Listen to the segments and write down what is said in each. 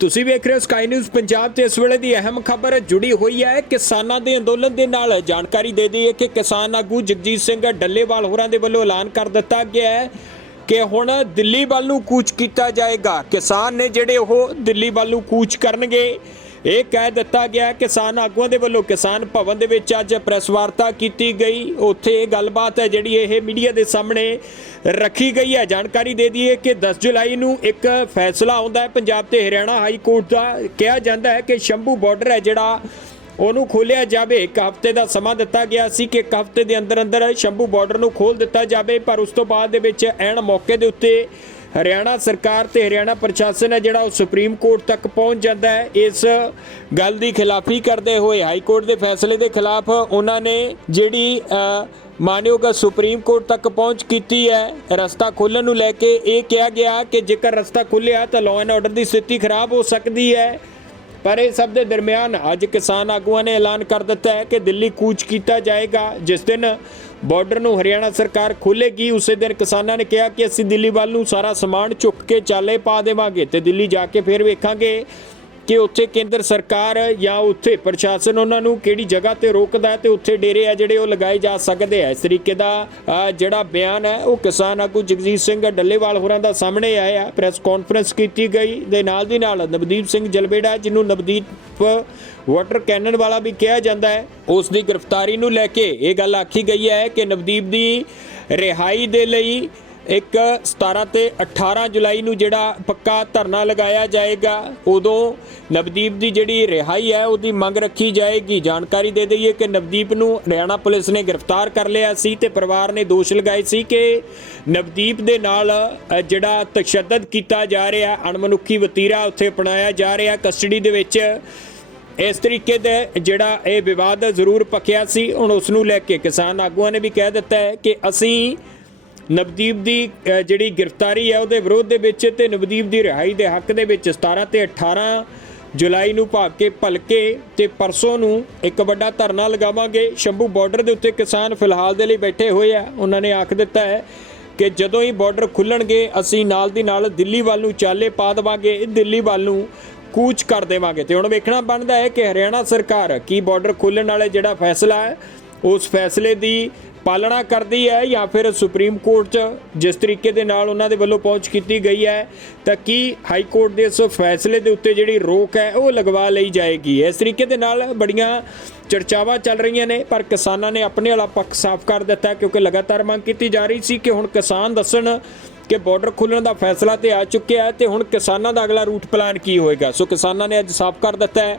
ਤੁਸੀਂ ਵੇਖ ਰਹੇ ਹੋ ਸਕਾਈ ਨਿਊਜ਼ ਪੰਜਾਬ ਤੇ ਇਸ ਵੇਲੇ ਦੀ ਅਹਿਮ ਖਬਰ ਜੁੜੀ ਹੋਈ ਹੈ। ਕਿਸਾਨਾਂ ਦੇ ਅੰਦੋਲਨ ਦੇ ਨਾਲ ਜਾਣਕਾਰੀ ਦੇ ਦਈਏ ਕਿ ਕਿਸਾਨ ਆਗੂ ਜਗਜੀਤ ਸਿੰਘ ਡੱਲੇਵਾਲ ਹੋਰਾਂ ਦੇ ਵੱਲੋਂ ਐਲਾਨ ਕਰ ਦਿੱਤਾ ਗਿਆ ਹੈ ਕਿ ਹੁਣ ਦਿੱਲੀ ਵੱਲ ਨੂੰ ਕੂਚ ਕੀਤਾ ਜਾਏਗਾ। ਕਿਸਾਨ ਨੇ ਜਿਹੜੇ ਉਹ ਦਿੱਲੀ ਵੱਲ ਨੂੰ ਕੂਚ ਕਰਨਗੇ ਇਹ ਕਹਿ ਦਿੱਤਾ ਗਿਆ ਕਿਸਾਨ ਆਗੂਆਂ ਦੇ ਵੱਲੋਂ ਕਿਸਾਨ ਭਵਨ ਦੇ ਵਿੱਚ ਅੱਜ ਪ੍ਰੈਸ ਵਾਰਤਾ ਕੀਤੀ ਗਈ। ਉੱਥੇ ਇਹ ਗੱਲਬਾਤ ਹੈ ਜਿਹੜੀ ਇਹ ਮੀਡੀਆ ਦੇ ਸਾਹਮਣੇ ਰੱਖੀ ਗਈ ਹੈ। ਜਾਣਕਾਰੀ ਦੇ ਦਈਏ ਕਿ 10 ਜੁਲਾਈ ਨੂੰ ਇੱਕ ਫੈਸਲਾ ਆਉਂਦਾ ਹੈ। ਪੰਜਾਬ ਤੇ ਹਰਿਆਣਾ ਹਾਈ ਕੋਰਟ ਦਾ ਕਿਹਾ ਜਾਂਦਾ ਹੈ ਕਿ ਸ਼ੰਭੂ ਬਾਰਡਰ ਹੈ ਜਿਹੜਾ ਉਹਨੂੰ ਖੋਲਿਆ ਜਾਵੇ। ਇੱਕ ਹਫ਼ਤੇ ਦਾ ਸਮਾਂ ਦਿੱਤਾ ਗਿਆ ਸੀ ਕਿ ਇੱਕ ਹਫ਼ਤੇ ਦੇ ਅੰਦਰ ਅੰਦਰ ਸ਼ੰਭੂ ਬਾਰਡਰ ਨੂੰ ਖੋਲ ਦਿੱਤਾ ਜਾਵੇ, ਪਰ ਉਸ ਤੋਂ ਬਾਅਦ ਦੇ ਵਿੱਚ ਐਨ ਮੌਕੇ ਦੇ ਉੱਤੇ ਹਰਿਆਣਾ ਸਰਕਾਰ ਤੇ ਹਰਿਆਣਾ ਪ੍ਰਸ਼ਾਸਨ ਹੈ ਜਿਹੜਾ ਉਹ ਸੁਪਰੀਮ ਕੋਰਟ ਤੱਕ ਪਹੁੰਚ ਜਾਂਦਾ ਹੈ। ਇਸ ਗੱਲ ਦੀ ਖਿਲਾਫੀ ਕਰਦੇ ਹੋਏ ਹਾਈ ਕੋਰਟ ਦੇ ਫੈਸਲੇ ਦੇ ਖਿਲਾਫ ਉਹਨਾਂ ਨੇ ਜਿਹੜੀ ਮਾਨਯੋਗ ਸੁਪਰੀਮ ਕੋਰਟ ਤੱਕ ਪਹੁੰਚ ਕੀਤੀ ਹੈ, ਰਸਤਾ ਖੋਲ੍ਹਣ ਨੂੰ ਲੈ ਕੇ ਇਹ ਕਿਹਾ ਗਿਆ ਕਿ ਜੇਕਰ ਰਸਤਾ ਖੁੱਲਿਆ ਤਾਂ ਲਾਅ ਐਂਡ ਆਰਡਰ ਦੀ ਸਥਿਤੀ ਖਰਾਬ ਹੋ ਸਕਦੀ ਹੈ। ਪਰ ਇਹ ਸਭ ਦੇ ਦਰਮਿਆਨ ਅੱਜ ਕਿਸਾਨ ਆਗੂਆਂ ਨੇ ਐਲਾਨ ਕਰ ਦਿੱਤਾ ਹੈ ਕਿ ਦਿੱਲੀ ਕੂਚ ਕੀਤਾ ਜਾਏਗਾ, ਜਿਸ ਦਿਨ ਬਾਰਡਰ ਨੂੰ ਹਰਿਆਣਾ ਸਰਕਾਰ ਖੋਲੇਗੀ, ਉਸੇ ਦਿਨ ਕਿਸਾਨਾਂ ਨੇ ਕਿਹਾ ਕਿ ਅਸੀਂ ਦਿੱਲੀ ਵੱਲ ਨੂੰ ਸਾਰਾ ਸਮਾਨ ਚੁੱਕ ਕੇ ਚਾਲੇ ਪਾ ਦੇਵਾਂਗੇ ਤੇ ਦਿੱਲੀ ਜਾ ਕੇ ਫਿਰ ਵੇਖਾਂਗੇ। ਕਿ ਉੱਥੇ ਕੇਂਦਰ ਸਰਕਾਰ ਜਾਂ ਉੱਥੇ ਪ੍ਰਸ਼ਾਸਨ ਉਹਨਾਂ ਨੂੰ ਕਿਹੜੀ ਜਗ੍ਹਾ ਤੇ ਰੋਕਦਾ ਹੈ ਤੇ ਉੱਥੇ ਡੇਰੇ ਆ ਜਿਹੜੇ ਉਹ ਲਗਾਏ ਜਾ ਸਕਦੇ ਆ। ਇਸ ਤਰੀਕੇ ਦਾ ਜਿਹੜਾ ਬਿਆਨ ਹੈ, ਉਹ ਕਿਸਾਨ ਆਗੂ ਜਗਜੀਤ ਸਿੰਘ ਡੱਲੇਵਾਲ ਹੋਰਾਂ ਦਾ ਸਾਹਮਣੇ ਆਇਆ। ਪ੍ਰੈਸ ਕਾਨਫਰੰਸ ਕੀਤੀ ਗਈ। ਦੇ ਨਾਲ ਦੀ ਨਾਲ ਨਵਦੀਪ ਸਿੰਘ ਜਲਬੇੜਾ ਜਿਹਨੂੰ ਨਵਦੀਪ ਵਾਟਰ ਕੈਨਨ ਵਾਲਾ ਵੀ ਕਿਹਾ ਜਾਂਦਾ ਹੈ, ਉਸ ਦੀ ਗ੍ਰਿਫਤਾਰੀ ਨੂੰ ਲੈ ਕੇ ਇਹ ਗੱਲ ਆਖੀ ਗਈ ਹੈ ਕਿ ਨਵਦੀਪ ਦੀ ਰਿਹਾਈ ਦੇ ਲਈ ਇੱਕ 17 ਤੇ 18 ਜੁਲਾਈ ਨੂੰ ਜਿਹੜਾ ਪੱਕਾ ਧਰਨਾ ਲਗਾਇਆ ਜਾਏਗਾ, ਉਦੋਂ ਨਵਦੀਪ ਦੀ ਜਿਹੜੀ ਰਿਹਾਈ ਹੈ, ਉਹਦੀ ਮੰਗ ਰੱਖੀ ਜਾਏਗੀ। ਜਾਣਕਾਰੀ ਦੇ ਦਈਏ ਕਿ ਨਵਦੀਪ ਨੂੰ ਹਰਿਆਣਾ ਪੁਲਿਸ ਨੇ ਗ੍ਰਿਫਤਾਰ ਕਰ ਲਿਆ ਸੀ ਤੇ ਪਰਿਵਾਰ ਨੇ ਦੋਸ਼ ਲਗਾਏ ਸੀ ਕਿ ਨਵਦੀਪ ਦੇ ਨਾਲ ਜਿਹੜਾ ਤਸ਼ੱਦਦ ਕੀਤਾ ਜਾ ਰਿਹਾ, ਅਣਮਨੁੱਖੀ ਵਤੀਰਾ ਉੱਥੇ ਅਪਣਾਇਆ ਜਾ ਰਿਹਾ, ਕਸਟਡੀ ਦੇ ਵਿੱਚ ਇਸ ਤਰੀਕੇ ਦੇ ਜਿਹੜਾ ਇਹ ਵਿਵਾਦ ਜ਼ਰੂਰ ਪੱਕਿਆ ਸੀ। ਹੁਣ ਉਸ ਨੂੰ ਲੈ ਕੇ ਕਿਸਾਨ ਆਗੂਆਂ ਨੇ ਵੀ ਕਹਿ ਦਿੱਤਾ ਹੈ ਕਿ ਅਸੀਂ ਨਵਦੀਪ ਦੀ ਜਿਹੜੀ ਗ੍ਰਿਫਤਾਰੀ ਹੈ ਉਹਦੇ ਵਿਰੋਧ ਦੇ ਵਿੱਚ ਤੇ ਨਵਦੀਪ ਦੀ ਰਿਹਾਈ ਦੇ ਹੱਕ ਦੇ ਵਿੱਚ 17 ਤੇ 18 ਜੁਲਾਈ ਨੂੰ ਭਾਗ ਕੇ ਭਲਕੇ ਤੇ ਪਰਸੋਂ ਨੂੰ ਇੱਕ ਵੱਡਾ ਧਰਨਾ ਲਗਾਵਾਂਗੇ। ਸ਼ੰਭੂ ਬਾਰਡਰ ਦੇ ਉੱਤੇ ਕਿਸਾਨ ਫਿਲਹਾਲ ਦੇ ਲਈ ਬੈਠੇ ਹੋਏ ਆ। ਉਹਨਾਂ ਨੇ ਆਖ ਦਿੱਤਾ ਹੈ ਕਿ ਜਦੋਂ ਹੀ ਬਾਰਡਰ ਖੁੱਲਣਗੇ, ਅਸੀਂ ਨਾਲ ਦੀ ਨਾਲ ਦਿੱਲੀ ਵੱਲ ਨੂੰ ਚਾਲੇ ਪਾ ਦੇਵਾਂਗੇ। ਦਿੱਲੀ ਵੱਲ ਨੂੰ ਕੂਚ ਕਰ ਦੇਵਾਂਗੇ। ਤੇ ਹੁਣ ਵੇਖਣਾ ਬਣਦਾ ਹੈ ਕਿ ਹਰਿਆਣਾ ਸਰਕਾਰ ਕੀ ਬਾਰਡਰ ਖੋਲਣ ਵਾਲੇ ਜਿਹੜਾ ਫੈਸਲਾ ਹੈ ਉਸ ਫੈਸਲੇ ਦੀ ਪਾਲਣਾ ਕਰਦੀ ਹੈ ਜਾਂ ਫਿਰ ਸੁਪਰੀਮ ਕੋਰਟ 'ਚ ਜਿਸ ਤਰੀਕੇ ਦੇ ਨਾਲ ਉਹਨਾਂ ਦੇ ਵੱਲੋਂ ਪਹੁੰਚ ਕੀਤੀ ਗਈ ਹੈ, ਤਾਂ ਕੀ ਹਾਈ ਕੋਰਟ ਦੇ ਇਸ ਫੈਸਲੇ ਦੇ ਉੱਤੇ ਜਿਹੜੀ ਰੋਕ ਹੈ ਉਹ ਲਗਵਾ ਲਈ ਜਾਏਗੀ? ਇਸ ਤਰੀਕੇ ਦੇ ਨਾਲ ਬੜੀਆਂ ਚਰਚਾਵਾਂ ਚੱਲ ਰਹੀਆਂ ਨੇ, ਪਰ ਕਿਸਾਨਾਂ ਨੇ ਆਪਣੇ ਵਾਲਾ ਪੱਖ ਸਾਫ਼ ਕਰ ਦਿੱਤਾ ਕਿਉਂਕਿ ਲਗਾਤਾਰ ਮੰਗ ਕੀਤੀ ਜਾ ਰਹੀ ਸੀ ਕਿ ਹੁਣ ਕਿਸਾਨ ਦੱਸਣ ਕਿ ਬਾਰਡਰ ਖੁੱਲਣ ਦਾ ਫੈਸਲਾ ਤੇ ਆ ਚੁੱਕਿਆ ਹੈ ਤੇ ਹੁਣ ਕਿਸਾਨਾਂ ਦਾ ਅਗਲਾ ਰੂਟ ਪਲਾਨ ਕੀ ਹੋਏਗਾ? ਸੋ ਕਿਸਾਨਾਂ ਨੇ ਅੱਜ ਸਾਫ਼ ਕਰ ਦਿੱਤਾ ਹੈ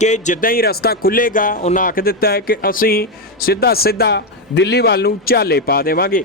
ਕਿ ਜਿੱਦਾਂ ਹੀ ਰਸਤਾ ਖੁੱਲੇਗਾ, ਉਹਨਾਂ ਆਖ ਦਿੱਤਾ ਹੈ ਕਿ ਅਸੀਂ ਸਿੱਧਾ ਸਿੱਧਾ ਦਿੱਲੀ ਵੱਲ ਨੂੰ ਝਾਲੇ ਪਾ ਦੇਵਾਂਗੇ।